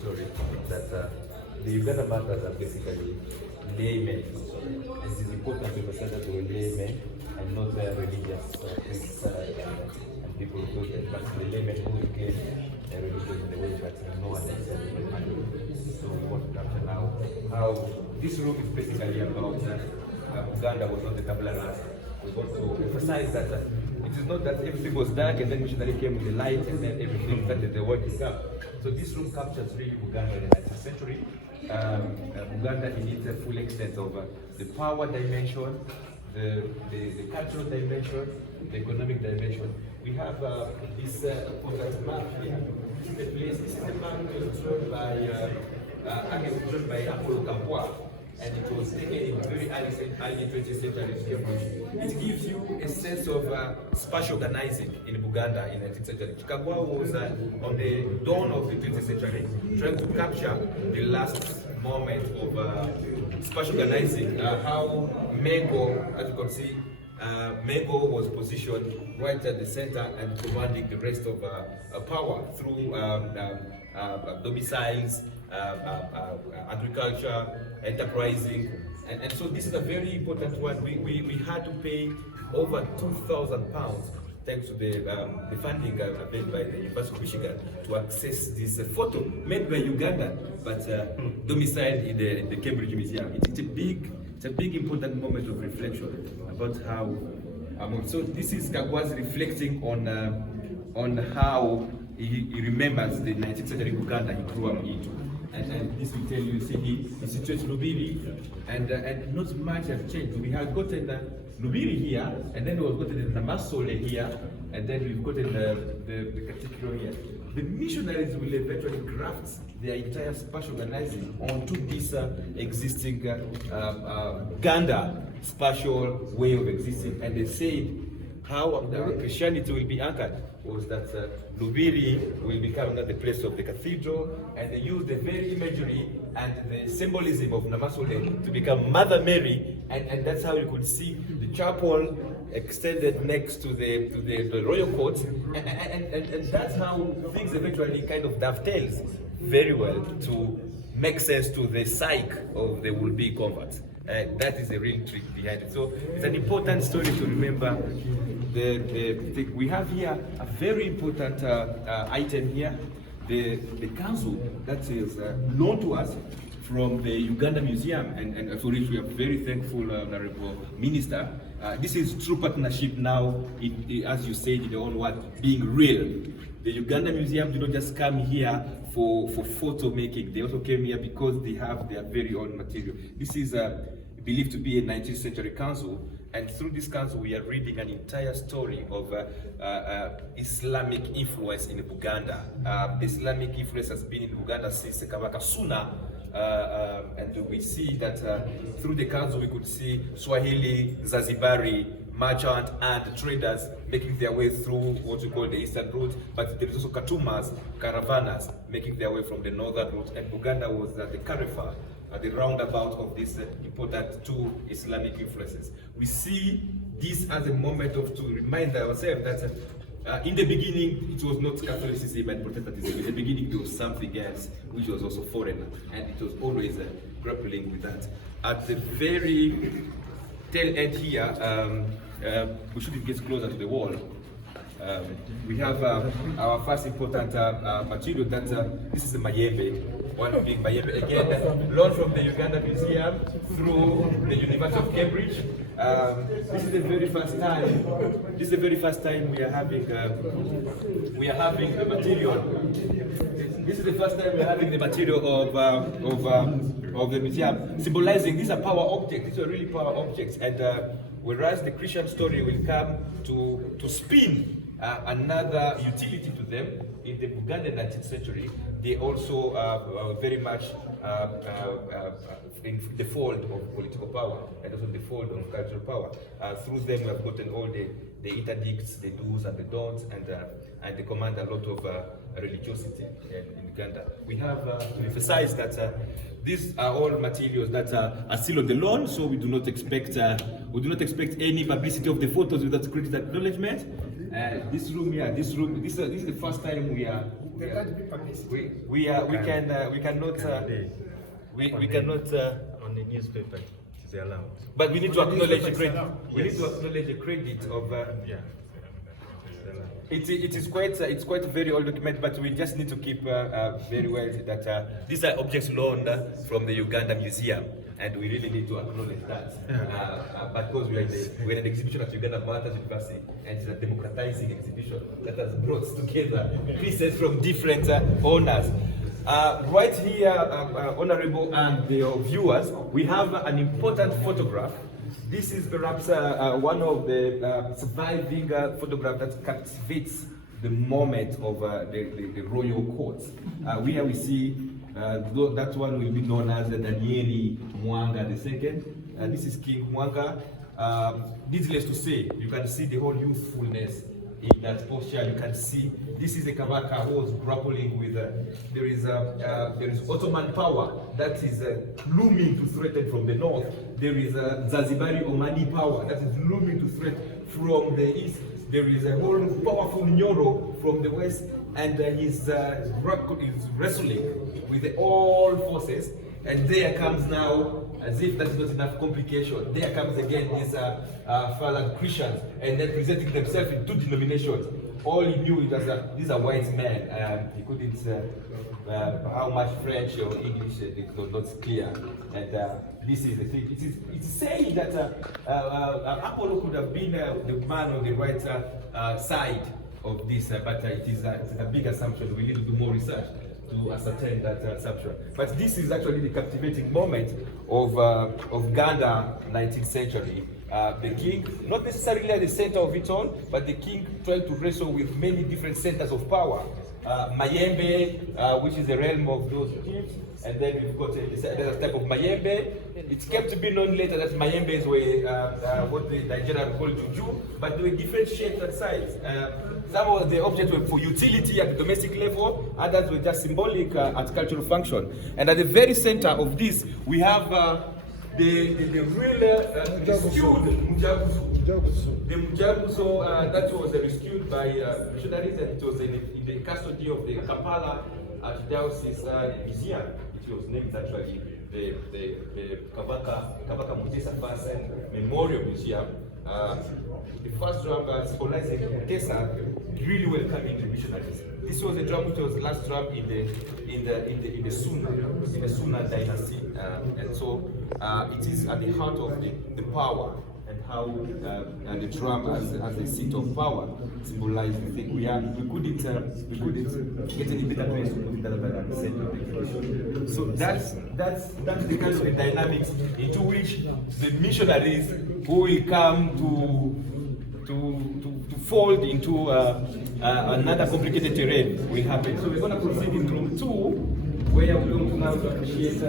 story that the Uganda Martyrs are basically laymen. It is important to understand that they were laymen and not religious priests and people who thought that, but the laymen who became religious in the way that no one else had. So we want to capture now how this room is basically about Uganda was not the tabula rasa. We want to emphasize that it is not that everything was dark and then missionary came with the light and then everything started the working up. So this room captures really Uganda in the 19th century. Uganda in its full extent of the power dimension, the cultural dimension, the economic dimension. We have this map here. This is the place. This is the map drawn by Apollo Kampwa, and it was taken in very early 20th century in Cambridge. It gives you a sense of spatial organizing in Uganda in the 19th century. Kampwa was on the dawn of the 20th century trying to capture the last moment of spatial organizing, how Mengo, as you can see, Mengo was positioned right at the center and commanding the rest of power through domiciles, agriculture, enterprising, and so this is a very important one. We had to pay over £2,000 thanks to the funding made by the University of Michigan to access this photo made by Uganda but domiciled in the Cambridge Museum. It's a big important moment of reflection about how. So this is Kagwa's reflecting on how he remembers the 19th century Uganda he grew up into. And this will tell you, see, he situates Lubiri, and not much has changed. We have gotten Lubiri here, and then we've gotten the Namasole here, and then we've gotten the cathedral here. The missionaries will eventually graft their entire spatial organizing onto this existing Uganda spatial way of existing, and they say how Christianity will be anchored was that Lubiri will become the place of the cathedral, and they use the very imagery and the symbolism of Namasole to become Mother Mary, and that's how you could see the chapel extended next to the royal court, and that's how things eventually kind of dovetails very well to make sense to the psyche of the would-be converts. That is a real trick behind it. So it's an important story to remember. We have here a very important item here. The council that is loaned to us from the Uganda Museum, and for which we are very thankful, Honorable Minister. This is true partnership now, as you said in your own word, being real. The Uganda Museum do not just come here for photo making. They also came here because they have their very own material. This is believed to be a 19th century council, and through this council we are reading an entire story of Islamic influence in Uganda. Islamic influence has been in Uganda since Kabaka Suna, and we see that through the council we could see Swahili, Zanzibari, merchant and traders making their way through what we call the eastern route, but there is also Katumas, caravanas making their way from the northern route, and Uganda was at the carrefour, at the roundabout of these important two Islamic influences. We see this as a moment to remind ourselves that in the beginning it was not Catholicism and Protestantism. In the beginning there was something else which was also foreign, and it was always grappling with that. At the very tail end here, we should get closer to the wall. We have our first important material that this is the Mayembe, one big Mayembe, again loaned from the Uganda Museum through the University of Cambridge. This is the very first time. This is the very first time we are having the material. This is the first time we are having the material of the museum, symbolizing these are power objects. These are really power objects, and whereas the Christian story will come to spin another utility to them in the Ugandan 19th century, they also very much in the fold of political power and also the fold of cultural power. Through them we have gotten all the interdicts, the do's and the don'ts, and they command a lot of religiosity in Uganda. We have to emphasize that these are all materials that are still on the loan, so we do not expect any publicity of the photos without critical acknowledgement. This is the first time we are They can't be publicity. We cannot on the newspaper. Is allowed. But we need to acknowledge the credit. We need to acknowledge the credit of. It is quite it's quite a very old document, but we just need to keep very well that these are objects loaned from the Uganda Museum, and we really need to acknowledge that. Because we're in an exhibition at Uganda Martyrs University, and it's a democratizing exhibition that has brought together pieces from different owners. Right here, Honorable and the viewers, we have an important photograph. This is perhaps one of the surviving photographs that captivates the moment of the royal court. Here we see that one will be known as Danieli Mwanga II. This is King Mwanga. Needless to say, you can see the whole youthfulness in that posture. You can see this is a Kabaka who was grappling with there is Ottoman power that is looming to threaten from the north. There is Zanzibari Omani power that is looming to threat from the east. There is a whole powerful Nyoro from the west, and he's wrestling with all forces. And there comes now, as if that's not enough complication, there comes again this Father Christians, and then presenting themselves in two denominations. All he knew was that these are white men. He couldn't how much French or English it was not clear. And this is the thing. It's saying that Apollo could have been the man on the right side of this, but it is a big assumption. We need to do more research to ascertain that assumption. But this is actually the captivating moment of Uganda 19th century. The king, not necessarily at the center of it all, but the king trying to wrestle with many different centers of power. Mayembe, which is the realm of those kings, and then we've got another type of Mayembe. It came to be known later that Mayembes were what the Nigerians call Juju, but they were different shapes and size. Some of the objects were for utility at the domestic level, others were just symbolic at cultural function. And at the very center of this, we have the real rescued Mujaguzo. The Mujaguzo that was rescued by missionaries, and it was in the custody of the Kampala Archdiocese Museum, which was named actually the Kabaka Mutesa First Memorial Museum. The first drum symbolizing Ceasar, really welcoming the missionaries. This was a drum which was the last drum in the Suna dynasty, and so it is at the heart of the power and how the drum as a seat of power symbolizes the thing. We couldn't get any better place to put it other than the center of the exhibition. So that's the kind of the dynamics into which the missionaries who will come to fold into another complicated terrain will happen. So we're going to proceed in room 2, where we're going to now appreciate.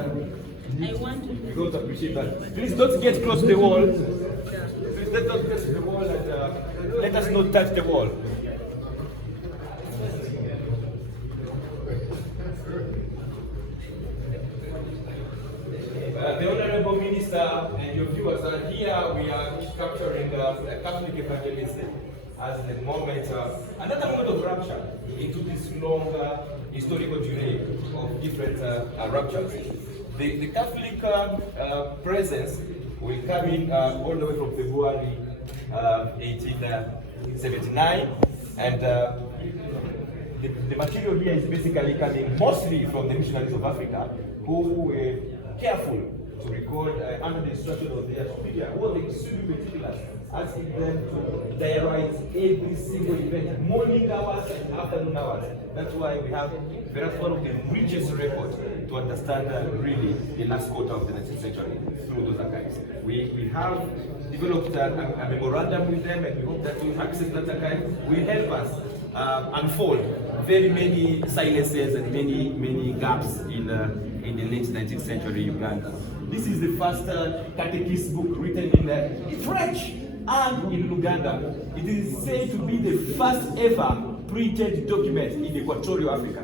We're going to appreciate that. Please don't get close to the wall. Please let us get to the wall and let us not touch the wall. The Honorable Minister and your viewers are here. We are capturing a Catholic evangelist as the moment, another moment of rapture into this long historical journey of different raptures. The Catholic presence will come in all the way from February 1879, and the material here is basically coming mostly from the missionaries of Africa, who were careful to record under the instruction of their superior, who was extremely meticulous, asking them to diarize every single event, morning hours and afternoon hours. That's why we have perhaps one of the richest records to understand really the last quarter of the 19th century through those archives. We have developed a memorandum with them, and we hope that we access that archive will help us unfold very many silences and many gaps in the late 19th century Uganda. This is the first catechist book written in French and in Luganda. It is said to be the first ever printed document in Equatorial Africa,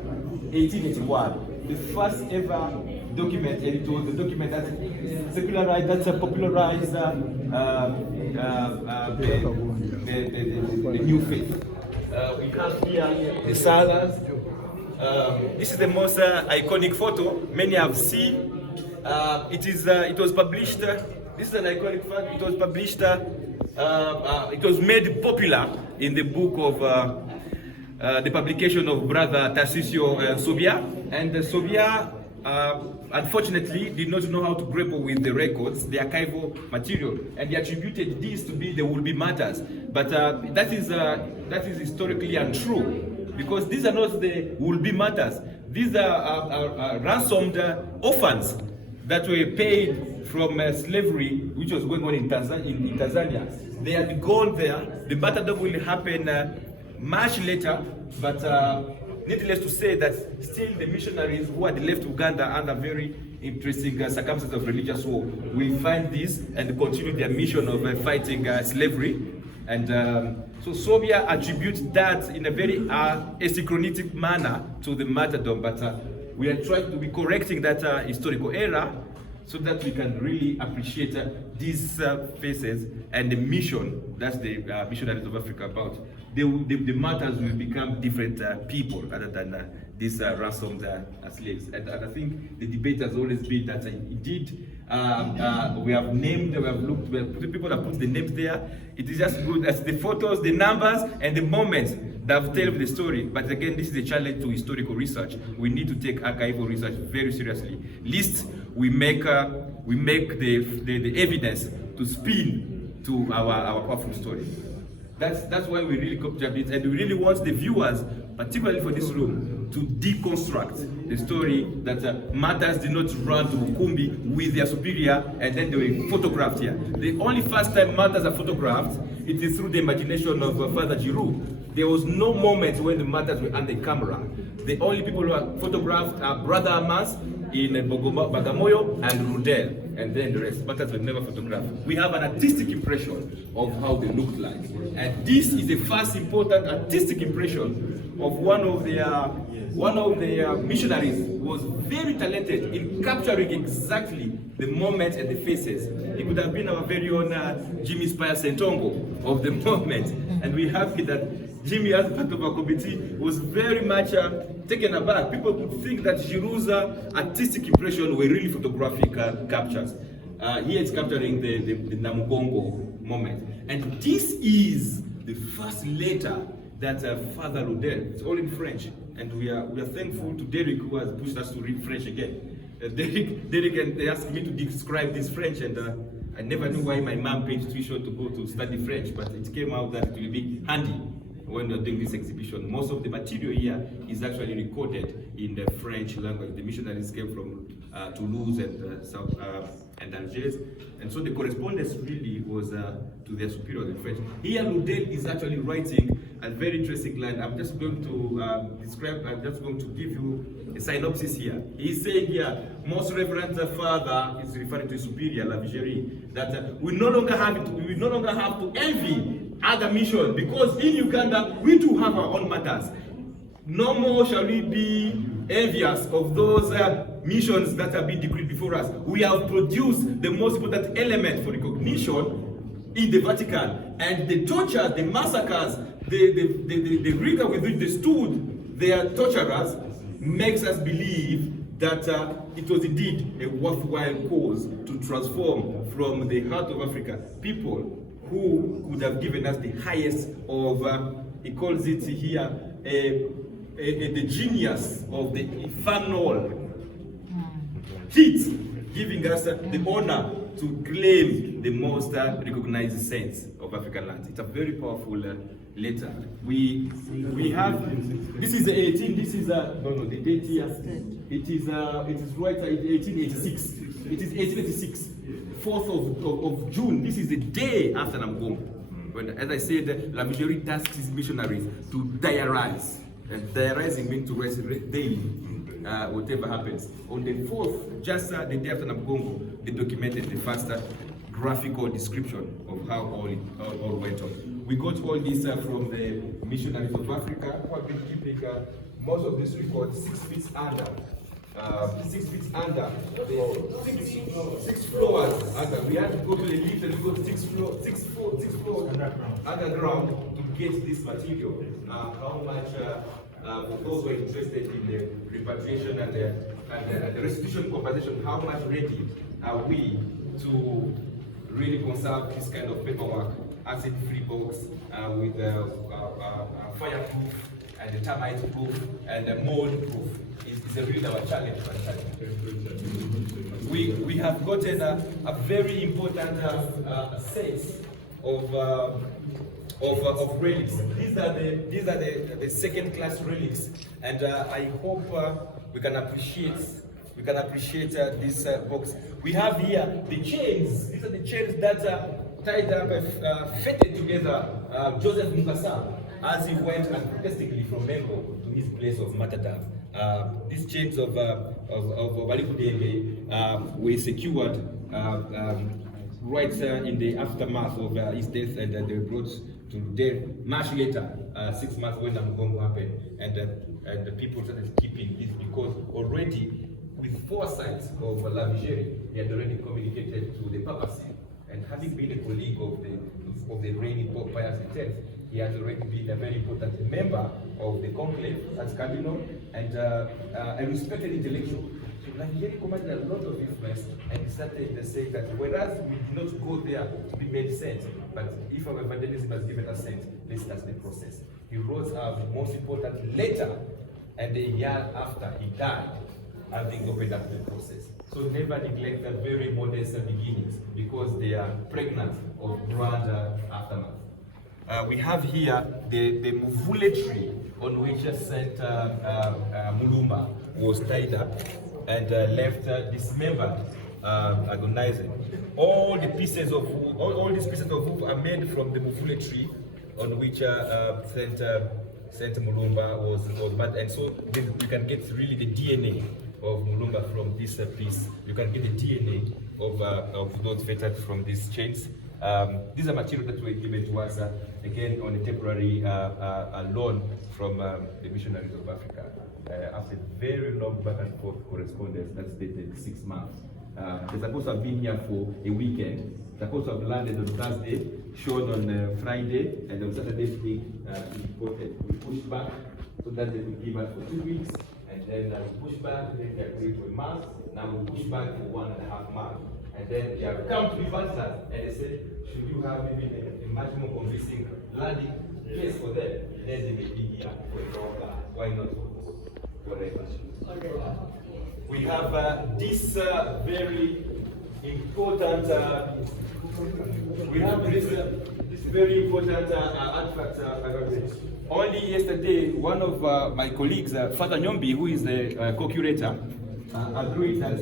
1881. The first ever document, and it was the document that popularized the new faith. We have here the Ceasars, This is the most iconic photo many have seen. It was published. This is an iconic fact. It was published. It was made popular in the book of the publication of Brother Tarcisio Sobia, and Sobia unfortunately did not know how to grapple with the records, the archival material, and he attributed this to be the would-be matters. But that is historically untrue, because these are not the would-be matters. These are ransomed orphans that were paid from slavery, which was going on in Tanzania. They had gone there. The martyrdom will happen much later, but needless to say that still the missionaries who had left Uganda under very interesting circumstances of religious war will find this and continue their mission of fighting slavery. And so Sobia attributes that in a very asynchronic manner to the martyrdom, but we are trying to be correcting that historical error so that we can really appreciate these faces and the mission that the missionaries of Africa about. The martyrs will become different people other than these ransomed slaves. And I think the debate has always been that indeed we have named, we have looked, people have put the names there. It is just good as the photos, the numbers, and the moments that have told the story. But again, this is a challenge to historical research. We need to take archival research very seriously. Least we make the evidence to spin to our powerful story. That's why we really capture it, and we really want the viewers, particularly for this room, to deconstruct the story that martyrs did not run to Ukumbi with their superior and then they were photographed here. The only first time martyrs are photographed, it is through the imagination of Father Giroux. There was no moment when the martyrs were under camera. The only people who are photographed are Brother Amas in Bagamoyo and Rudel, and then the rest. Martyrs were never photographed. We have an artistic impression of how they looked like. And this is the first important artistic impression of one of the missionaries who was very talented in capturing exactly the moment and the faces. It could have been our very own Jimmy Spire Sentongo of the moment. And we're happy that Jimmy, as part of our committee, was very much taken aback. People could think that Giroux's artistic impression were really photographic captures. Here it's capturing the Namugongo moment. And this is the first letter that Father Rudel, it's all in French. And we are thankful to Derek, who has pushed us to read French again. Derek and they asked me to describe this French, and I never knew why my mom paid tuition to go to study French, but it came out that it will be handy when we're doing this exhibition. Most of the material here is actually recorded in the French language. The missionaries came from Toulouse and Algiers, and so the correspondence really was to their superiors in French. Here Rudel is actually writing a very interesting line. I'm just going to I'm just going to give you a synopsis here. He's saying here, Most Reverend Father is referring to his superior, La Vigerie, that we no longer have to envy other missions, because in Uganda we too have our own matters. No more shall we be envious of those missions that have been decreed before us. We have produced the most important element for recognition in the Vatican, and the torture, the massacres, the rigor with which they stood their torturers makes us believe that it was indeed a worthwhile cause to transform from the heart of Africa people who could have given us the highest of, he calls it here, the genius of the infernal heat, giving us the honor to claim the most recognized saints of African land. It's a very powerful letter. We have, this is the 18, this is the date here. It is right at 1886. It is 1886, 4th of June. This is the day after Namugongo. When, as I said, La Vigerie tasked his missionaries to diarize. And diarizing means to write daily, whatever happens. On the 4th, just the day after Namugongo, they documented the first graphical description of how all went on. We got all this from the missionaries of Africa, who have been keeping most of this record 6 feet under. 6 feet under, six floors under. We had to go to the lift and go 6 floors underground to get this material. How much for those who are interested in the repatriation and the restitution compensation, how much ready are we to really conserve this kind of paperwork, acid-free box with fireproof and termite proof and mold proof? Is really our challenge. We have gotten a very important sense of relics. These are the second-class relics, and I hope we can appreciate this box. We have here the chains. These are the chains that tied up, fitted together Joseph Mukasa as he went unprotestingly from Mengo to his place of martyrdom. These chains of Balikudenge were secured right in the aftermath of his death, and they were brought to death much later, 6 months when Namugongo happened, and the people started keeping this because already with foresight of Lavigeri, he had already communicated to the papacy, and having been a colleague of the reigning Pope Pius X, he has already been a very important member of the conclave as cardinal and a respected intellectual. So Lavigeri commanded a lot of influence, and he started saying that whereas we did not go there to be made saints, but if our evangelism has given us saints, let's start the process. He wrote the most important letter, and a year after he died, having opened up the process. So never neglect the very modest beginnings, because they are pregnant of grand aftermath. We have here the Muvule tree on which Saint Mulumba was tied up and left dismembered, agonizing. All these pieces of wood are made from the Muvule tree on which Saint Mulumba was mad. And so you can get really the DNA of Mulumba from this piece. You can get the DNA of those fettered from these chains. These are materials that were given to us again on a temporary loan from the missionaries of Africa after very long back and forth correspondence that's dated 6 months. They're supposed to have been here for a weekend. They're supposed to have landed on Thursday, shown on Friday, and on Saturday they imported. We pushed back so that they would give us for 2 weeks, and then we pushed back, then they agreed to a month. Now we push back for 1.5 months. And then they have come to reverse that, and they said, should you have maybe a much more convincing landing place for them, then they may be here for a longer. Why not forever? We have this very important. We have this very important artifact. Only yesterday, one of my colleagues, Father Nyombi, who is the co-curator, agreed that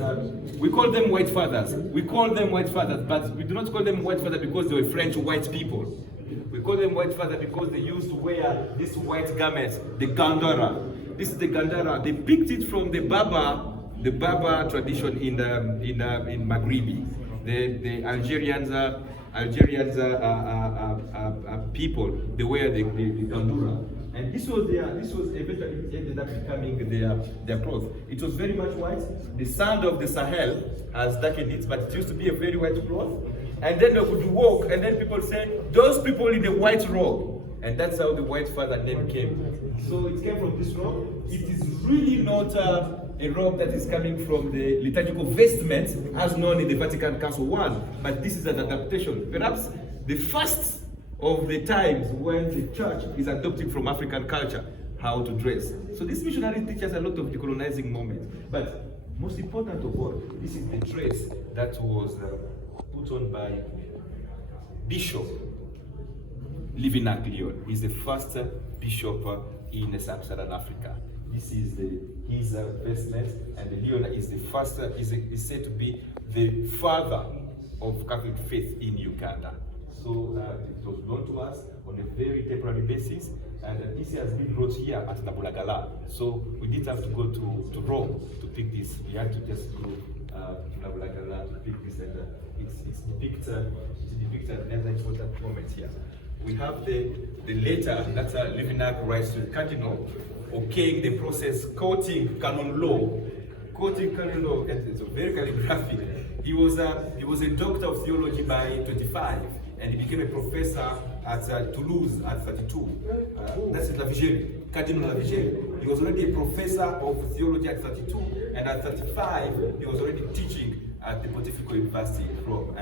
we call them white fathers. We call them white fathers, but we do not call them white fathers because they were French white people. We call them white fathers because they used to wear these white garments, the gandara. This is the gandara. They picked it from the Baba tradition in Maghrebi. The Algerians people, they wear the gandura. And this was eventually ended up becoming their clothes. It was very much white. The sand of the Sahel has darkened it, but it used to be a very white cloth. And then they would walk, and then people say, those people in the white robe. And that's how the white father name came. So it came from this robe. It is really not a robe that is coming from the liturgical vestments as known in the Vatican Council I, but this is an adaptation. Perhaps the first of the times when the church is adopting from African culture how to dress. So this missionary teaches a lot of decolonizing moments. But most important of all, this is the dress that was put on by Bishop Livinac Leon. He's the first bishop in sub-Saharan Africa. This is his vestment, and Leon is the first, is said to be the father of Catholic faith in Uganda. So it was brought to us on a very temporary basis, and this has been brought here at Nabulagala. So we didn't have to go to Rome to pick this. We had to just go to Nabulagala to pick this, and it depicts another important moment here. We have the letter that Livinac writes to the cardinal, okaying the process, quoting canon law, and it's very calligraphic. He was a doctor of theology by 25. And he became a professor at Toulouse at 32. That's Lavigeri. cardinalization. He was already a professor of theology at 32, and at 35, he was already teaching at the Pontifical University from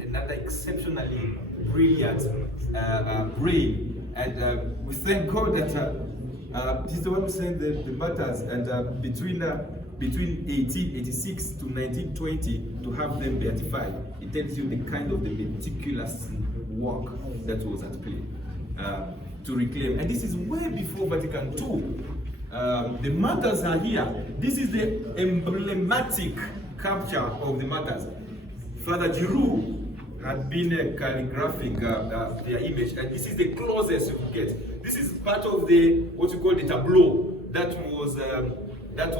another exceptionally brilliant brain. And we thank God that he's the one who sent the Martyrs, and between 1886 to 1920 to have them beatified. It tells you the kind of the meticulous work that was at play to reclaim. And this is way before Vatican II. The Martyrs are here. This is the emblematic capture of the Martyrs. Father Giroux had been calligraphing their image, and this is the closest you can get. This is part of the what you call the tableau that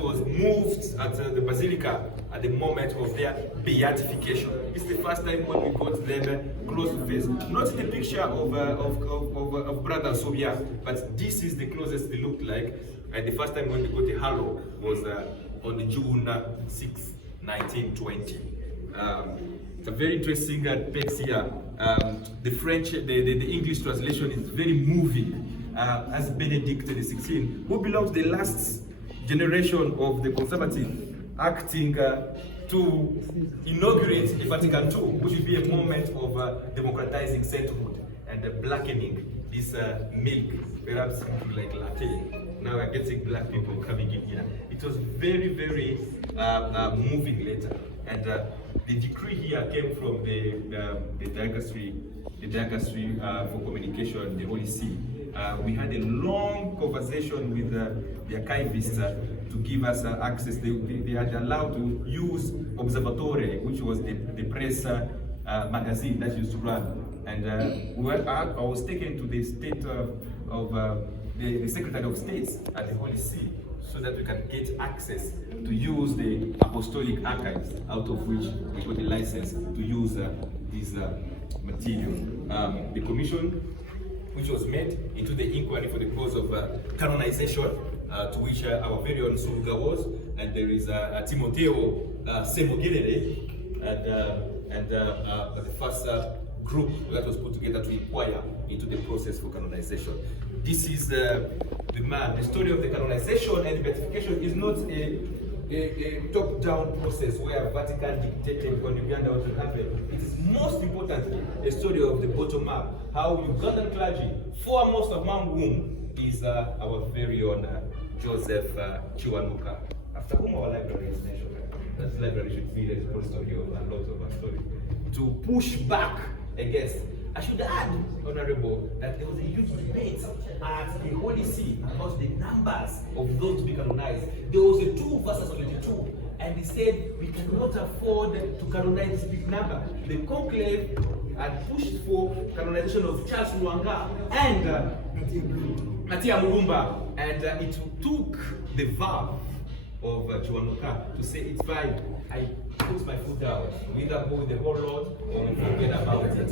was moved at the Basilica at the moment of their beatification. It's the first time when we got them close to face. Not in the picture of Brother Sobia, but this is the closest they looked like. And the first time when we got the halo was on June 6, 1920. It's a very interesting text here. The French, the English translation is very moving. As Benedict XVI, who belonged to the last generation of the conservative, acting to inaugurate the Vatican II, which will be a moment of democratizing sainthood and blackening this milk, perhaps like latte. Now we're getting black people coming in here. It was very, very moving letter. And the decree here came from the dicastery for communication, the Holy See. We had a long conversation with the archivists to give us access. They had allowed to use Observatore, which was the press magazine that used to run. And I was taken to the state of the Secretary of State at the Holy See, so that we can get access to use the apostolic archives, out of which we got the license to use this material. The commission, which was made into the inquiry for the cause of canonization, to which our very own Suluga was, and there is Timoteo Semogelele, and the first group that was put together to inquire into the process for canonization. This is the man. The story of the canonization and beatification is not a top-down process where Vatican dictated on Uganda what will happen. It is most importantly a story of the bottom-up, how Ugandan clergy, foremost among whom is our very own Joseph Chiwanuka, after whom our library is named. That library should be the repository of a lot of our story. To push back against. I should add, Honorable, that there was a huge debate at the Holy See about the numbers of those to be canonized. There was a 2 versus 22, and they said we cannot afford to canonize this big number. The conclave had pushed for canonization of Charles Luanga and Matia Mulumba, and it took the vow of Chiwanuka to say it's fine. I put my foot down. We either go with the whole lot or we forget about it.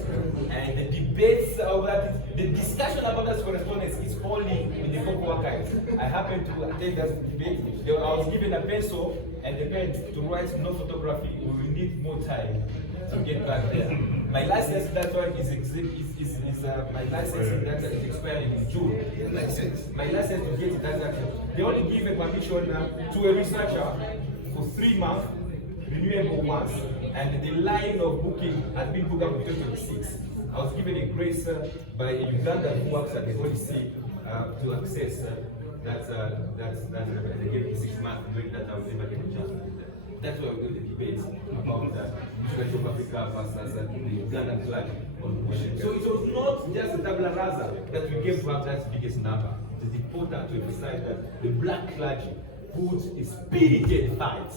And the debates of that, the discussion about that correspondence is only in the Congo archives. I happened to attend that debate. I was given a pencil and a pen to write no photography. We will need more time to get back there. My license in that one my license in that is expiring in June. My license to get it that they only give a permission to a researcher for 3 months, renewable once, and the line of booking has been booked up to 2026. I was given a grace by a Ugandan who works at the Holy See to access that they gave me 6 months. During that I was never getting a chance to do that. That's why we got the debates about Church of Africa versus the Ugandan flag on pushing. So it was not just the tabula rasa that we gave back that biggest number. It is important to emphasize that the black clergy put a spirited fight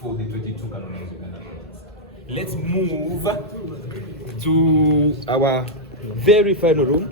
for the 22 canonized Uganda Martyrs. Let's move to our very final room.